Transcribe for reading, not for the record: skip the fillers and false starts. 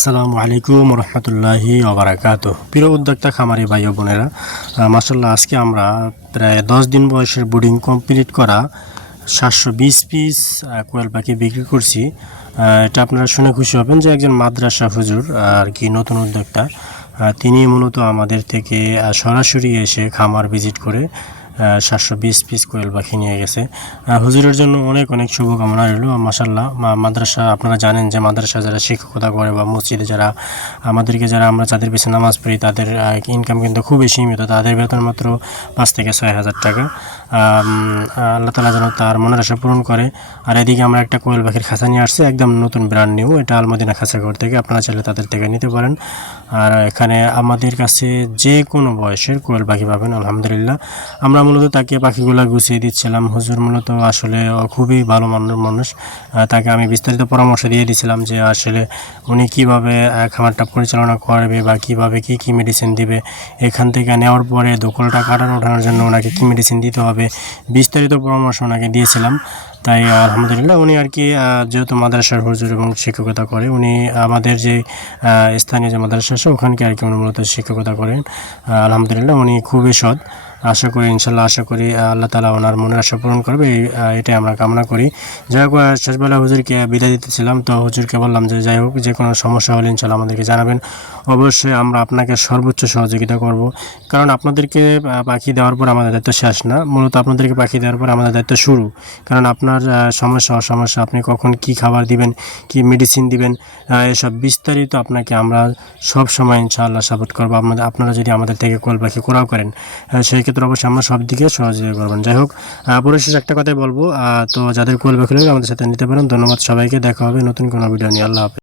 আসসালামু আলাইকুম রহমতুল্লাহি ওবারাকাতুহ। প্রিয় উদ্যোক্তা খামারি ভাই ও বোনেরা, মাসাল্লাহ আজকে আমরা প্রায় 10 দিন বয়সের ব্রিডিং কমপ্লিট করা 720 পিস কোয়েল পাখি বিক্রি করছি। এটা আপনারা শুনে খুশি হবেন যে একজন মাদ্রাসা হুজুর আর কি নতুন উদ্যোক্তা, তিনি মূলত আমাদের থেকে সরাসরি এসে খামার ভিজিট করে 720 পিস কোয়েল পাখি নিয়ে গেছে। হুজুরের জন্য অনেক অনেক শুভকামনা রইল। মাশাল্লাহ, মাদ্রাসা আপনারা জানেন যে মাদ্রাসা যারা শিক্ষকতা করে বা মসজিদে যারা আমরা যাদের পিছনে নামাজ পড়ি তাদের ইনকাম কিন্তু খুবই সীমিত। তাদের বেতন মাত্র 5 থেকে 6 হাজার টাকা। আল্লাহ তালা যেন তার মনের আশা পূরণ করে। আর এদিকে আমরা একটা কোয়েল পাখির খাঁচা নিয়ে আসছি, একদম নতুন ব্র্যান্ড নিউ। এটা আলমদিনা খাঁচাঘর থেকে, আপনারা চাইলে তাদের থেকে নিতে পারেন। আর এখানে আমাদের কাছে যে কোনো বয়সের কোয়েল পাখি পাবেন আলহামদুলিল্লাহ। আমরা মূলত তাকে পাখিগুলো গুছিয়ে দিচ্ছিলাম। হুজুর মূলত আসলে খুবই ভালো মানের মানুষ। তাকে আমি বিস্তারিত পরামর্শ দিয়ে দিয়েছিলাম যে আসলে উনি কীভাবে খামারটা পরিচালনা করবে বা কীভাবে কী মেডিসিন দিবে, এখান থেকে নেওয়ার পরে দখলটা কাটানো ওঠানোর জন্য ওনাকে কী মেডিসিন দিতে হবে, বিস্তারিত পরামর্শ ওনাকে দিয়েছিলাম। তাই আলহামদুলিল্লাহ উনি আর কি যেহেতু মাদ্রাসার হুজুর এবং শিক্ষকতা করে, উনি আমাদের যে স্থানীয় যে মাদ্রাসা আছে ওখানকে আর কি উনি মূলত শিক্ষকতা করেন। আলহামদুলিল্লাহ উনি খুবই সৎ। আশা করি ইনশাল্লাহ আল্লাহ তালা ওনার মনের আশা পূরণ করবে, এটাই আমরা কামনা করি। যাই হোক, শেষবেলা হুজুরকে বিদায় দিতেছিলাম, তো হুজুরকে বললাম যে যাই হোক যে কোনো সমস্যা হলে ইনশাল্লাহ আমাদেরকে জানাবেন। অবশ্যই আমরা আপনাকে সর্বোচ্চ সহযোগিতা করব, কারণ আপনাদেরকে পাখি দেওয়ার পর আমাদের দায়িত্ব শেষ না, মূলত আপনাদেরকে পাখি দেওয়ার পর আমাদের দায়িত্ব শুরু। কারণ আপনার সমস্যা অসমস্যা, আপনি কখন কি খাবার দিবেন, কি মেডিসিন দিবেন, এসব বিস্তারিত আপনাকে আমরা সব সময় ইনশাআল্লাহ সাপোর্ট করবো। আপনারা যদি আমাদের থেকে কোয়েল পাখি ক্রয় করেন, সেই ক্ষেত্রে অবশ্যই আমরা সব দিকে সহযোগিতা করবেন। যাই হোক, পরিশেষে একটা কথাই বলবো, তো যাদের কোয়েল পাখি লাগে আমাদের সাথে নিতে পারেন। ধন্যবাদ সবাইকে, দেখা হবে নতুন কোনো ভিডিও নিয়ে। আল্লাহ হাফেজ।